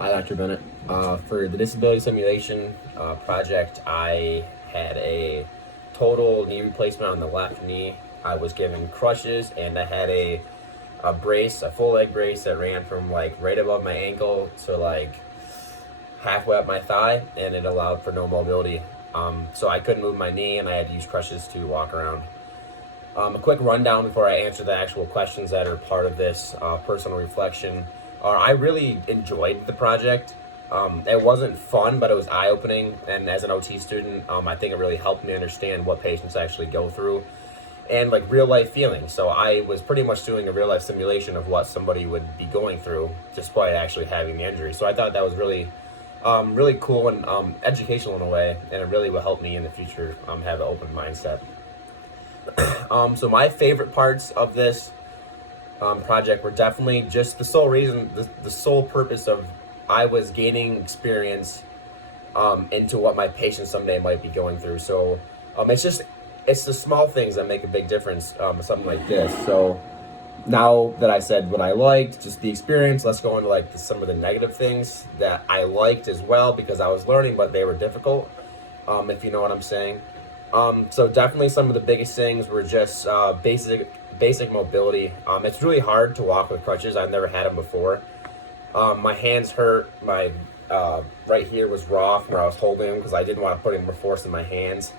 Hi, Dr. Bennett. For the disability simulation project, I had a total knee replacement on the left knee. I was given crutches, and I had a brace, a full leg brace that ran from like right above my ankle to like halfway up my thigh, and it allowed for no mobility. So I couldn't move my knee, and I had to use crutches to walk around. A quick rundown before I answer the actual questions that are part of this personal reflection. I really enjoyed the project. It wasn't fun, but it was eye-opening. And as an OT student, I think it really helped me understand what patients actually go through and like real life feelings. So I was pretty much doing a real life simulation of what somebody would be going through despite actually having the injury. So I thought that was really cool and educational in a way, and it really will help me in the future have an open mindset. So my favorite parts of this project were definitely just the sole reason, the sole purpose of I was gaining experience into what my patients someday might be going through. So it's the small things that make a big difference with something like this. So now that I said what I liked, just the experience, let's go into like some of the negative things that I liked as well because I was learning, but they were difficult, if you know what I'm saying. So definitely some of the biggest things were just basic mobility. It's really hard to walk with crutches. I've never had them before. My hands hurt. My right here was raw from where I was holding them because I didn't want to put any more force in my hands.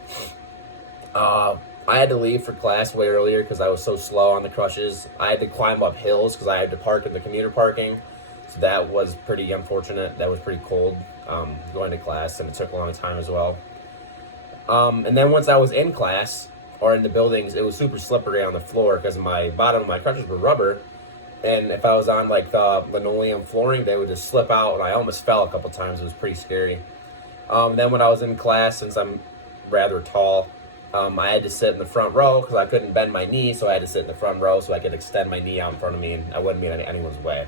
I had to leave for class way earlier because I was so slow on the crutches. I had to climb up hills because I had to park in the commuter parking. So that was pretty unfortunate. That was pretty cold going to class, and it took a long time as well. And then once I was in class or in the buildings, it was super slippery on the floor because my bottom of my crutches were rubber. And if I was on like the linoleum flooring, they would just slip out, and I almost fell a couple times. It was pretty scary. Then when I was in class, since I'm rather tall, I had to sit in the front row because I couldn't bend my knee, so I had to sit in the front row so I could extend my knee out in front of me and I wouldn't be in anyone's way.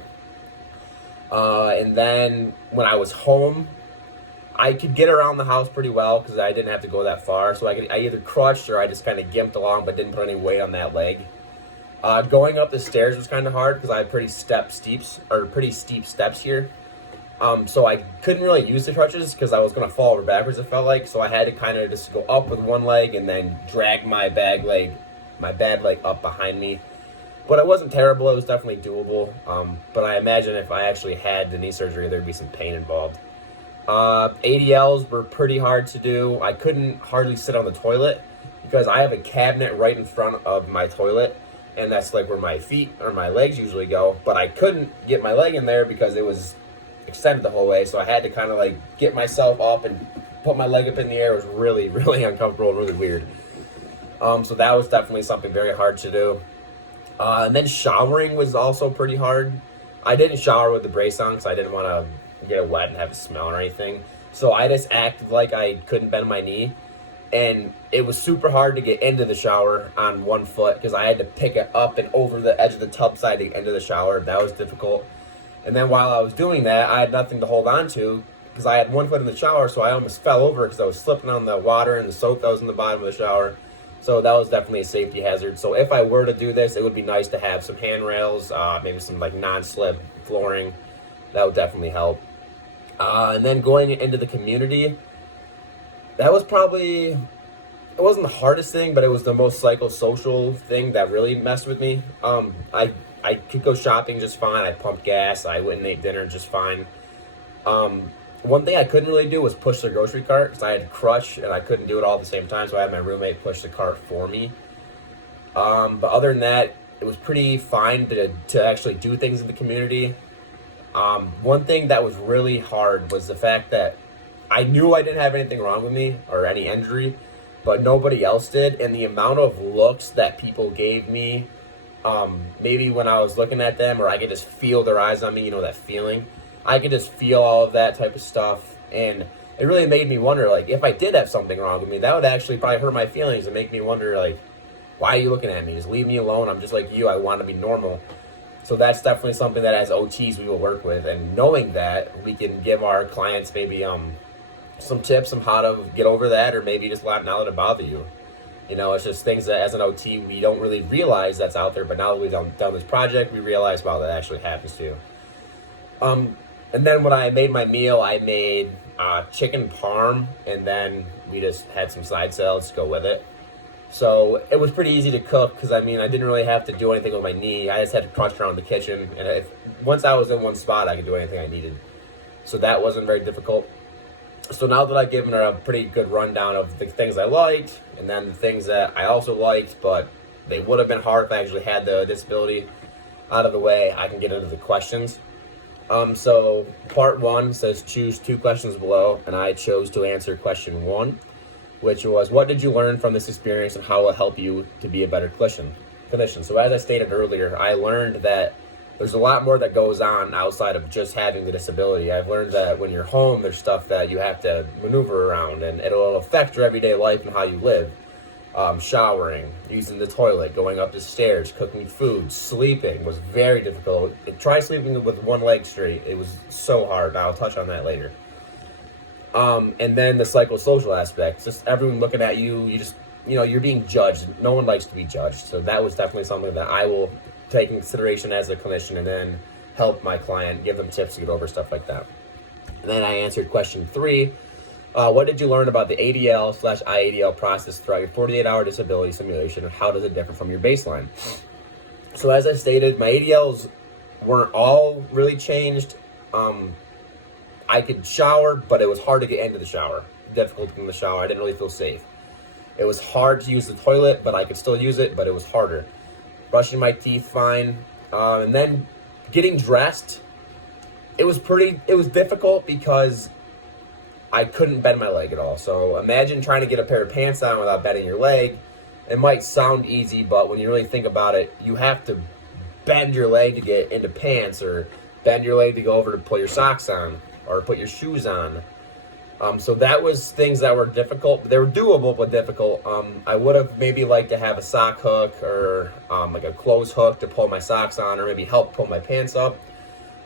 And then when I was home, I could get around the house pretty well because I didn't have to go that far. So I either crutched or I just kind of gimped along but didn't put any weight on that leg. Going up the stairs was kind of hard because I had pretty steep steps here. So I couldn't really use the crutches because I was going to fall over backwards, it felt like. So I had to kind of just go up with one leg and then drag my bad leg up behind me. But it wasn't terrible. It was definitely doable. But I imagine if I actually had the knee surgery, there'd be some pain involved. ADLs were pretty hard to do. I couldn't hardly sit on the toilet because I have a cabinet right in front of my toilet, and that's like where my feet or my legs usually go. But I couldn't get my leg in there because it was extended the whole way, so I had to kind of like get myself up and put my leg up in the air. It was really, really uncomfortable, really weird. So that was definitely something very hard to do. And then showering was also pretty hard. I didn't shower with the brace on because I didn't want to get it wet and have a smell or anything. So I just acted like I couldn't bend my knee. And it was super hard to get into the shower on one foot because I had to pick it up and over the edge of the tub side to get into the shower. That was difficult. And then while I was doing that, I had nothing to hold on to because I had one foot in the shower, so I almost fell over because I was slipping on the water and the soap that was in the bottom of the shower. So that was definitely a safety hazard. So if I were to do this, it would be nice to have some handrails, maybe some like non-slip flooring. That would definitely help. And then going into the community, that was probably, it wasn't the hardest thing, but it was the most psychosocial thing that really messed with me. I could go shopping just fine. I pumped gas. I went and ate dinner just fine. One thing I couldn't really do was push the grocery cart because I had to crutch and I couldn't do it all at the same time. So I had my roommate push the cart for me. But other than that, it was pretty fine to actually do things in the community. One thing that was really hard was the fact that I knew I didn't have anything wrong with me or any injury, but nobody else did. And the amount of looks that people gave me, maybe when I was looking at them, or I could just feel their eyes on me, you know, that feeling. I could just feel all of that type of stuff. And it really made me wonder, like, if I did have something wrong with me, that would actually probably hurt my feelings and make me wonder, like, why are you looking at me? Just leave me alone. I'm just like you. I want to be normal. So that's definitely something that as OTs we will work with. And knowing that, we can give our clients maybe some tips on how to get over that, or maybe just not let it bother you. You know, it's just things that as an OT we don't really realize that's out there, but now that we've done this project, we realize, wow, that actually happens to you. And then when I made my meal, I made chicken parm, and then we just had some side salads to go with it. So it was pretty easy to cook because I didn't really have to do anything with my knee. I just had to crunch around the kitchen, and once I was in one spot, I could do anything I needed. So that wasn't very difficult. So now that I've given her a pretty good rundown of the things I liked, and then the things that I also liked, but they would have been hard if I actually had the disability out of the way, I can get into the questions. So part 1 says choose 2 questions below, and I chose to answer question 1, which was, what did you learn from this experience and how will it help you to be a better clinician? So as I stated earlier, I learned that there's a lot more that goes on outside of just having the disability. I've learned that when you're home, there's stuff that you have to maneuver around, and it'll affect your everyday life and how you live. Showering, using the toilet, going up the stairs, cooking food, sleeping was very difficult. Try sleeping with one leg straight. It was so hard. I'll touch on that later. And then the psychosocial aspect, just everyone looking at you, you're being judged. No one likes to be judged. So that was definitely something that I will take in consideration as a clinician, and then help my client, give them tips to get over stuff like that. And then I answered question 3. What did you learn about the ADL/IADL process throughout your 48-hour disability simulation, and how does it differ from your baseline? So as I stated, my ADLs weren't all really changed. I could shower, but it was hard to get into the shower. Difficult in the shower. I didn't really feel safe. It was hard to use the toilet, but I could still use it, but it was harder. Brushing my teeth fine. And then getting dressed, it was difficult because I couldn't bend my leg at all. So imagine trying to get a pair of pants on without bending your leg. It might sound easy, but when you really think about it, you have to bend your leg to get into pants, or bend your leg to go over to put your socks on or put your shoes on. So that was things that were difficult. They were doable, but difficult. I would have maybe liked to have a sock hook, or like a clothes hook to pull my socks on, or maybe help pull my pants up.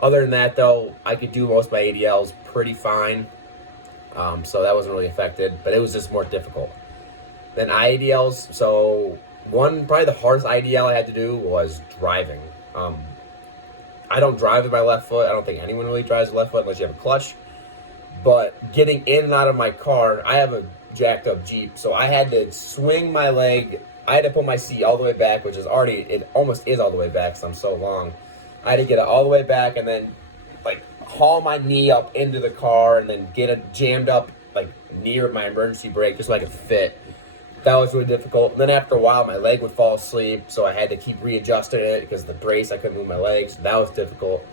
Other than that, though, I could do most of my ADLs pretty fine. So that wasn't really affected, but it was just more difficult. Then IADLs, so probably the hardest IADL I had to do was driving. I don't drive with my left foot. I don't think anyone really drives with left foot unless you have a clutch. But getting in and out of my car, I have a jacked up Jeep, so I had to swing my leg. I had to put my seat all the way back, which is it almost is all the way back because I'm so long. I had to get it all the way back and then haul my knee up into the car and then get it jammed up near my emergency brake just so I could fit. That was really difficult. And then after a while, my leg would fall asleep, so I had to keep readjusting it because of the brace, I couldn't move my legs. So that was difficult.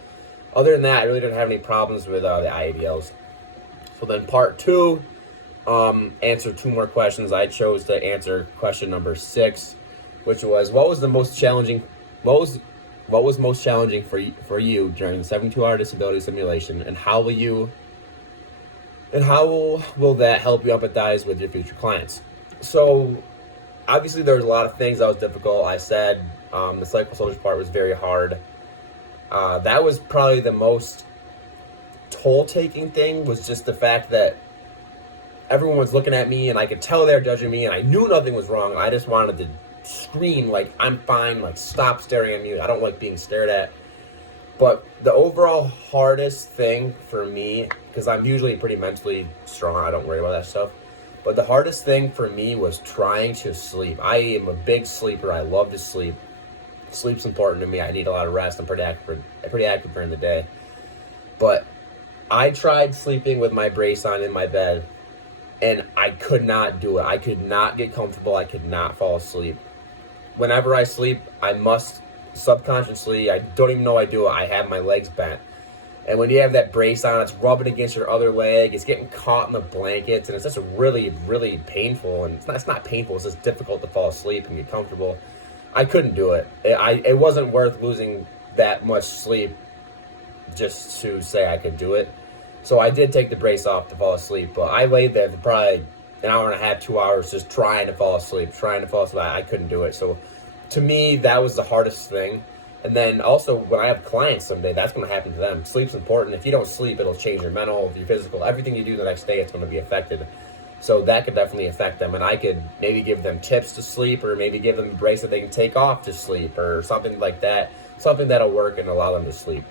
Other than that, I really didn't have any problems with the IADLs. So then part 2, answer 2 more questions. I chose to answer question number 6, which was, what was most challenging for you during the 72-hour disability simulation, and how will that help you empathize with your future clients? So obviously there was a lot of things that was difficult. I said the psychosocial part was very hard. That was probably the most toll-taking thing, was just the fact that everyone was looking at me and I could tell they were judging me, and I knew nothing was wrong. I just wanted to scream I'm fine, stop staring at me. I don't like being stared at. But the overall hardest thing for me, because I'm usually pretty mentally strong, I don't worry about that stuff, but the hardest thing for me was trying to sleep. I am a big sleeper. I love to sleep. Sleep's important to me. I need a lot of rest. I'm pretty active during the day. But I tried sleeping with my brace on in my bed, and I could not do it. I could not get comfortable. I could not fall asleep. Whenever I sleep, I must subconsciously, I don't even know I do it, I have my legs bent. And when you have that brace on, it's rubbing against your other leg, it's getting caught in the blankets, and it's just really, really painful. And it's not painful, it's just difficult to fall asleep and get comfortable. I couldn't do it. It wasn't worth losing that much sleep just to say I could do it. So I did take the brace off to fall asleep, but I laid there for probably an hour and a half, 2 hours, just trying to fall asleep. I couldn't do it. So to me, that was the hardest thing. And then also, when I have clients someday, that's going to happen to them. Sleep's important. If you don't sleep, it'll change your mental, your physical, everything you do the next day, it's going to be affected. So that could definitely affect them. And I could maybe give them tips to sleep, or maybe give them a brace that they can take off to sleep, or something like that. Something that'll work and allow them to sleep.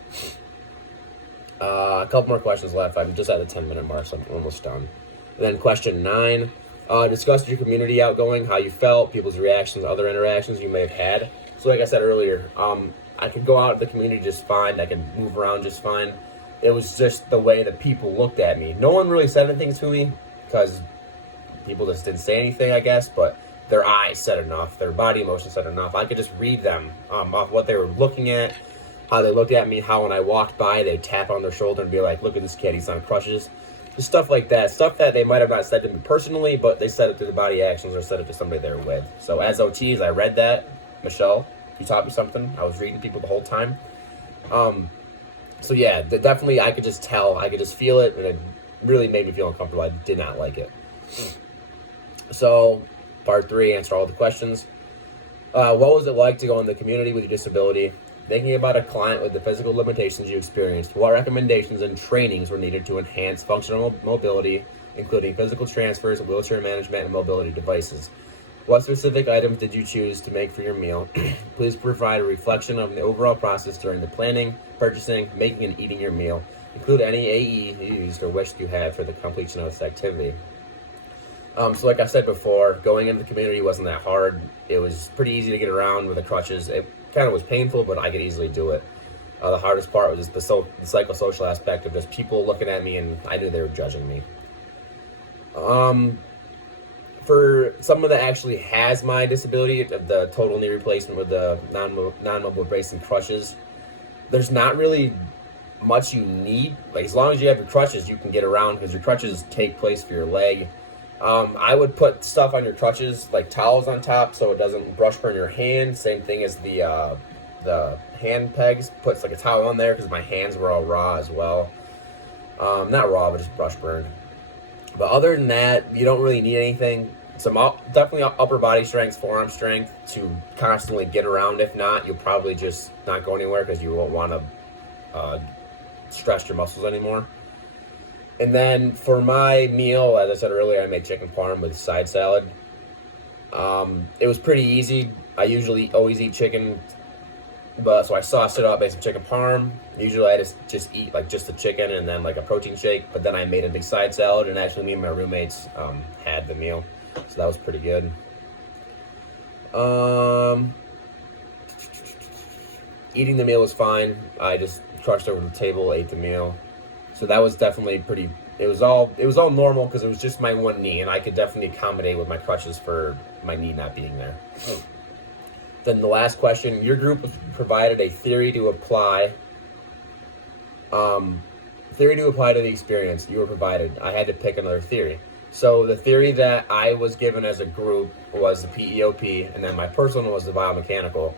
A couple more questions left. I'm just at the 10-minute mark, so I'm almost done. And then question 9, discuss your community outgoing, how you felt, people's reactions, other interactions you may have had. So like I said earlier, I could go out in the community just fine. I could move around just fine. It was just the way that people looked at me. No one really said anything to me because people just didn't say anything, I guess, but their eyes said enough. Their body emotion said enough. I could just read them off what they were looking at, how they looked at me, how when I walked by, they'd tap on their shoulder and be like, look at this kid, he's on crutches. Just stuff like that. Stuff that they might have not said to me personally, but they said it through the body actions or said it to somebody they were with. So as OTs, I read that. Michelle, you taught me something. I was reading people the whole time. So yeah, definitely I could just tell. I could just feel it, and it really made me feel uncomfortable. I did not like it. So, part 3, answer all the questions. What was it like to go in the community with your disability? Thinking about a client with the physical limitations you experienced, what recommendations and trainings were needed to enhance functional mobility, including physical transfers, wheelchair management, and mobility devices? What specific items did you choose to make for your meal? Please provide a reflection of the overall process during the planning, purchasing, making, and eating your meal. Include any AE you used or wished you had for the completion of this activity. So like I said before, going into the community wasn't that hard. It was pretty easy to get around with the crutches. It kind of was painful, but I could easily do it. The hardest part was just the psychosocial aspect of just people looking at me, and I knew they were judging me. For someone that actually has my disability, the total knee replacement with the non-mobile brace and crutches, there's not really much you need. Like, as long as you have your crutches, you can get around because your crutches take place for your leg. I would put stuff on your crutches, like towels on top, so it doesn't brush burn your hand. Same thing as the hand pegs. Puts like a towel on there because my hands were all raw as well. Not raw, but just brush burned. But other than that, you don't really need anything. Some definitely upper body strength, forearm strength to constantly get around. If not, you'll probably just not go anywhere because you won't want to stress your muscles anymore. And then for my meal, as I said earlier, I made chicken parm with side salad. It was pretty easy. I usually always eat chicken, but so I sauced it up, made some chicken parm. Usually I just eat like just the chicken and then like a protein shake, but then I made a big side salad, and actually me and my roommates had the meal, so that was pretty good. Eating the meal was fine. I just crushed over the table, ate the meal. So that was definitely pretty, it was all normal because it was just my one knee, and I could definitely accommodate with my crutches for my knee not being there. Then the last question, your group was provided a theory to apply to the experience you were provided. I had to pick another theory. So the theory that I was given as a group was the PEOP, and then my personal was the biomechanical.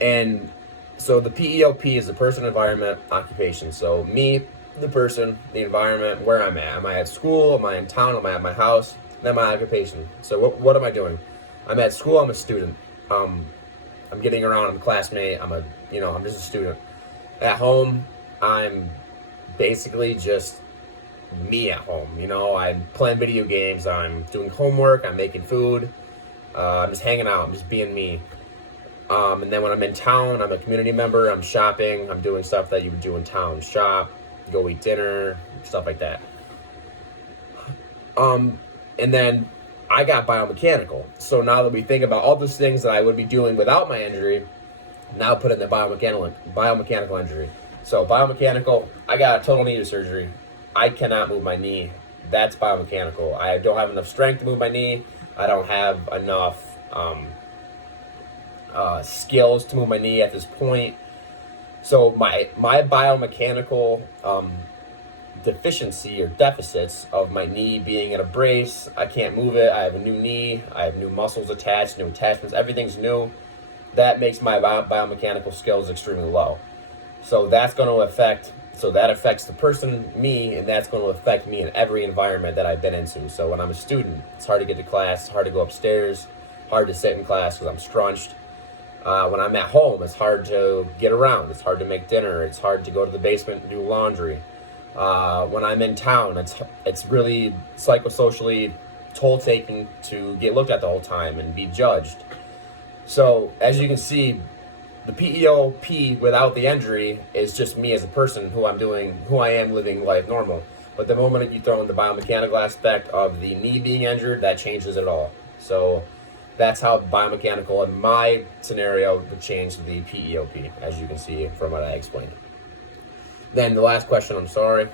And so the PEOP is the person, environment, occupation. So me, the person, the environment, where I'm at. Am I at school? Am I in town? Am I at my house? Then my occupation. So what am I doing? I'm at school. I'm a student. I'm getting around. I'm a classmate. I'm just a student. At home, I'm basically just me at home. I'm playing video games. I'm doing homework. I'm making food. I'm just hanging out. I'm just being me. And then when I'm in town, I'm a community member. I'm shopping. I'm doing stuff that you would do in town. Shop, go eat dinner, stuff like that. And then I got biomechanical. So now that we think about all those things that I would be doing without my injury, now put in the biomechanical injury. So biomechanical, I got a total knee surgery. I cannot move my knee. That's biomechanical. I don't have enough strength to move my knee. I don't have enough skills to move my knee at this point. So my biomechanical deficiency or deficits of my knee being in a brace, I can't move it. I have a new knee. I have new muscles attached, new attachments. Everything's new. That makes my biomechanical skills extremely low. So that affects the person, me, and that's going to affect me in every environment that I've been into. So when I'm a student, it's hard to get to class, it's hard to go upstairs, hard to sit in class because I'm scrunched. When I'm at home, it's hard to get around. It's hard to make dinner. It's hard to go to the basement and do laundry. When I'm in town, it's really psychosocially toll-taking to get looked at the whole time and be judged. So as you can see, the PEOP without the injury is just me as a person who I am living life normal. But the moment you throw in the biomechanical aspect of the knee being injured, that changes it all. So that's how biomechanical in my scenario would change the PEOP, as you can see from what I explained. Then the last question, I'm sorry.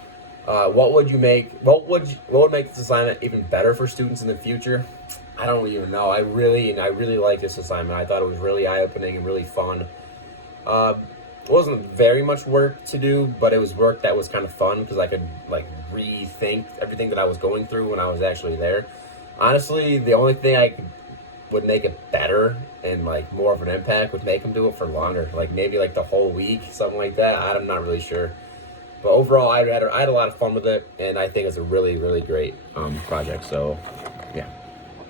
What would make this assignment even better for students in the future? I don't even know. I really like this assignment. I thought it was really eye-opening and really fun. It wasn't very much work to do, but it was work that was kind of fun because I could like rethink everything that I was going through when I was actually there. Honestly, the only thing would make it better and like more of an impact would make them do it for longer, like maybe like the whole week, something like that. I'm not really sure, but overall, I had a lot of fun with it, and I think it's a really great project. So